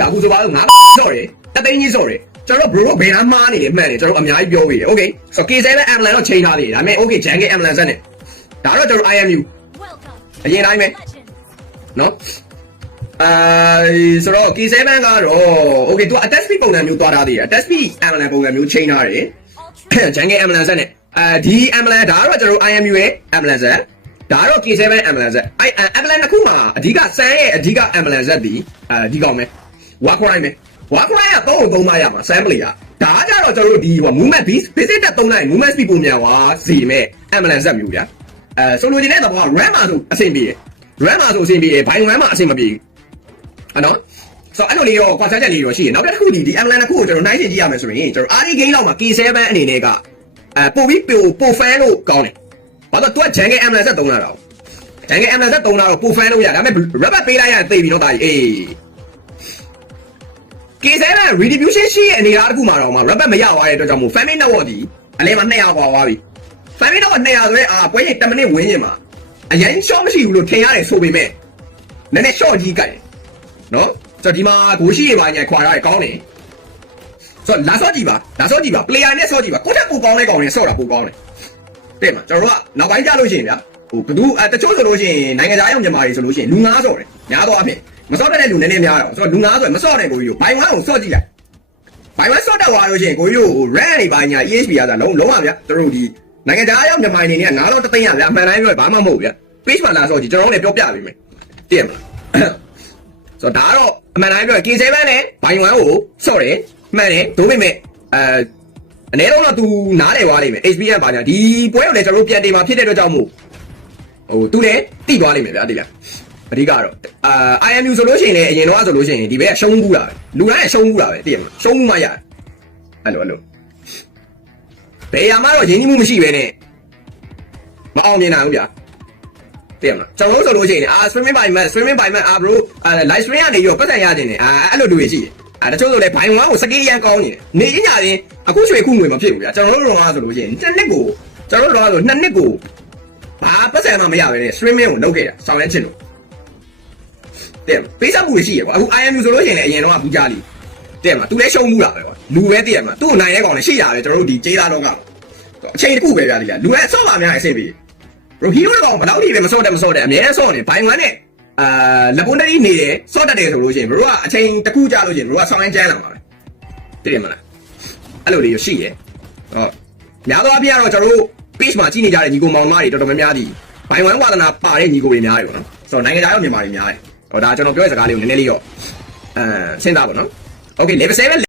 ဒါအခုဆိုပါတော့ငါဆော့တယ်တသိန်းကြီးဆော့တယ်ကျွန်တော် bro ဘယ်နာမှားနေတယ်မှန်တယ်ကျွန်တော်အများကြီးပြောပြီးတယ် okay ဆို K7 ambulance တော့ချိန်ထားသေးတယ်ဒါပေမဲ့ okay Jungle ambulance နဲ့ဒါတော့ကျွန်တော် IMU အရင်တိုင်းပဲနော်ဆိုတော့ K7 ကတော့ okay သူ attack speed ပုံစံမျိုးသွားထားသေးတယ် attack speed ambulance ပုံစံမျိုးချိန်ထားတယ် Jungle ambulance နဲ့ဒီ ambulance ဒါကတော့ကျွန်တော် IMU ရဲ့ ambulance ဒါတော့ K7 ambulance ambulance တစ်ခုမှာအဓိကစမ်းရဲ့အဓိက ambulance ဒီဒီကောင်ပဲဝါခွိုင်းပဲဝါခွိုင်းက3မရမှာစမ်းပလီကဒါကြတော့ကျွန်တော်တို့ဒီ movement visit တက်3နိုင် movement speed ပုံမြန်ွာစီမဲ့ ambulance မျိုးဗျာဆိုလိုချင်တဲ့သဘောက run မှာဆိုအဆင်ပြေတယ် run မှာဆိုအဆင်ပြေတယ်ဘိုင်1မှာအဆင်မပြေဘူးနော်ဆိုအဲ့လိုလေးရောကွာခြားချက်လေးရောရှိတယ်နောက်တစ်ခုဒီ ambulance တစ်ခုကိုကျွန်တော်နှိုင်းယှဉ်ကြည့်ရမယ်ဆိုရင်ကျွန်တော် RD game လောက်မှာ K7 အနေနဲ့ကပို့ပြီးပို့ fan လို့ကောင်းတယ်ဘာလို့သူက Jungle ambulance သုံးလာတာJungle ambulance သုံးလာတော့ပို့ fan လို့ရဒါပေမဲ့ rubber ပေးလိုက်ရရင်သိပြီနော်ဒါကြီးအေးK7 redistribution ရှိရဲ့အနေအထားတစ်ခုမှာတော့မှ rubber မရသွားတဲ့အတွက်ကြောင့်မို့ family network ဒီအလဲမှာ200ကွာသွားပြီ family network 200ဆိုရင်ပွဲရင်10မိနစ်ဝင်းရင်မှာအရင် short မရှိဘူးလို့ထင်ရတယ်ဆိုပေမဲ့နည်းနည်း short ကြီးကြိုက်နော်ဆိုတော့ဒီမှာဂိုးရှိရပါညာခွာရတယ်ကောင်းတယ်ဆိုတော့လာဆော့ကြည့်ပါ player နဲ့ဆော့ကြည့်ပါကိုယ့်ထက်ပိုကောင်းတဲ့ကောင်တွေဆော့တာပိုကောင်းတယ်တဲ့မှာကျွန်တော်တို့ကနောက်ပိုင်းကြလို့ရှိရင်ဗျာဟိုဘသူတချို့ဆိုလို့ရှိရင်နိုင်ငံခြားရောက်မြန်မာတွေဆိုလို့ရှိရင်လူ9ဆော့တယ်ညားတော့အဖြစ်မဆော့တတ်တဲ့လူနည်းနည်းများတယ်ဆိုတော့လူ9ဆော့မဆော့တဲ့ကိုကြီးကိုဘိုင်1ကိုဆော့ကြည့်လိုက်ဘိုင်1ဆော့တက်သွားလို့ရှိရင်ကိုကြီးကို ran နေပါညာ ESP ရတာလုံးဝဗျာတို့ဒီနိုင်ငံခြားရောက်မြန်မာတွေနေက9တော့တသိန်းရဗျာအမှန်တိုင်းပြောဘာမှမဟုတ်ဗျာ page မှာလာဆော့ကြည့်ကျွန်တော်တို့လည်းပြောပြပေးမယ်တည်မလားဆိုတော့ဒါကတော့အမှန်တိုင်းပြော K7 နဲ့ဘိုင်1ကိုဆော့တယ်မှန်တယ်ဒို့ပေမဲ့အနေတော့တော့ तू နားလေသွားလိမ့်မယ် HPN ပါညာဒီပွဲကိုလည်းကျွန်တော်တို့ပြန်တင်မှာဖြစ်တဲ့အတွက်ကြောင့်မို့ဟို तू လည်းတိသွားလိမ့်မယ်ဗျာတိလားအဓိကတော့IMU ဆိုလို့ရှိရင်လည်းအရင်တော့ဆိုလို့ရှိရင်ဒီဘက်ကရှုံးဘူးတာပဲလူတိုင်းရှုံးဘူးတာပဲသိရမလားရှုံးမှုမှရတယ်အဲ့လိုဘယ်ရမှာတော့ရင်းနှီးမှုမရှိပဲနဲ့မအောင်မြင်နိုင်ဘူးဗျာသိရမလားကျွန်တော်တို့ဆိုလို့ရှိရင်swimming by man bro live stream ကနေပြီးတော့ပတ်စံရခြင်းနဲ့အဲ့လိုတွေရှိတယ်တချို့ဆိုလည်းဘိုင်1ကိုစကေးရန်ကောင်းနေတယ်နေညရင်အခုရွှေခုငွေမဖြစ်ဘူးဗျာကျွန်တော်တို့တော့ဆိုလို့ရှိရင်2နှစ်ကိုကျွန်တော်တို့တော့ဆို2နှစ်ကိုဘာပတ်စံမှမရပဲနဲ့ streaming ကိုလုပ်ခဲ့တာဆောင်းရဲချင်လို့တဲ့ပေးစားမှုရှိရကွာအခု IMU ဆိုလို့ရှိရင်လည်းအရင်တော့ဘူးကြလီတဲ့မှာသူလည်းရှုံးမှုတာပဲကွာလူပဲတည်ရမှာသူ့ကိုနိုင်ရဲကောင်လည်းရှိရတယ်ကျွန်တော်တို့ဒီကျေးသားတော့ကအချိန်တစ်ခုပဲဗျာဒီကလူရဲ့ဆော့ပါများအဆင်ပြေဘရိုဟီရိုတော့ဘယ်တော့ဒီပဲမဆော့တဲ့အများနဲ့ဆော့နေဘိုင်1နဲ့လက်ပွန်တရီနေတယ်ဆော့တတ်တယ်ဆိုလို့ရှိရင်ဘရိုကအချိန်တစ်ခုကြာလို့ရှိရင်ဘရိုကဆောင်းရမ်းကျန်းလာမှာပဲတည်ရမလားအဲ့လိုတွေရှိရဟောများသောအားဖြင့်ကတော့ကျွန်တော်တို့ page မှာကြည့်နေကြတဲ့ညီကိုမောင်မတွေတော်တော်များများဒီဘိုင်1ဝါသနာပါတဲ့ညီကိုတွေများတယ်ပေါ့နော်ဆိုတော့နိုင်ငံခြားရောက်မြန်မာတွေများတယ်ဟောဒါကျွန်တော်ပြောတဲ့စကားလေးကိုနည်းနည်းလေးတော့စဉ်းစားပါနော် okay level 7